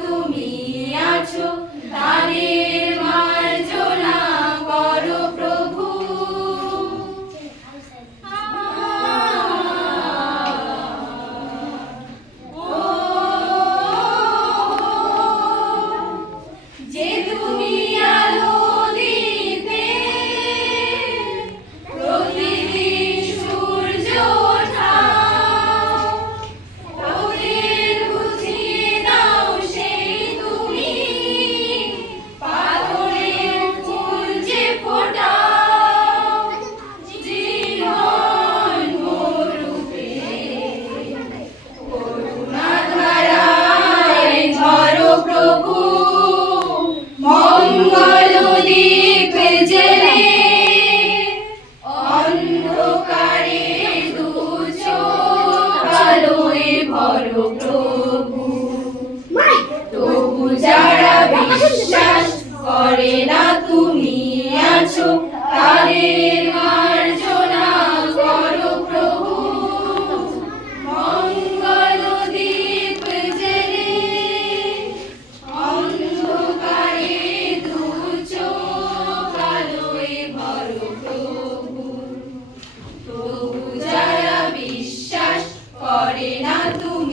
তুমি আছো, তাদের মার্জনা করো প্রভু। যে তুমি আলো দিতে প্রতিদিন সূর্য ওঠাও, ওদের বুঝিয়ে দাও সেই তুমি পাথরের ফুল যে ফোটাও। জীবন মরুতে করুণা ধারায় ঝরো প্রভু, মঙ্গল দীপ জেলে অন্ধকারে দু চোখ আলোয় ভরো প্রভু। তবু যারা বিশ্বাস করে না তুমি আছো, তাদের মার্জনা করো প্রভু। মঙ্গল দীপ জেলে অন্ধকারে দু চোখ আলোয় ভরো প্রভু। তবু যারা বিশ্বাস করে না তুমি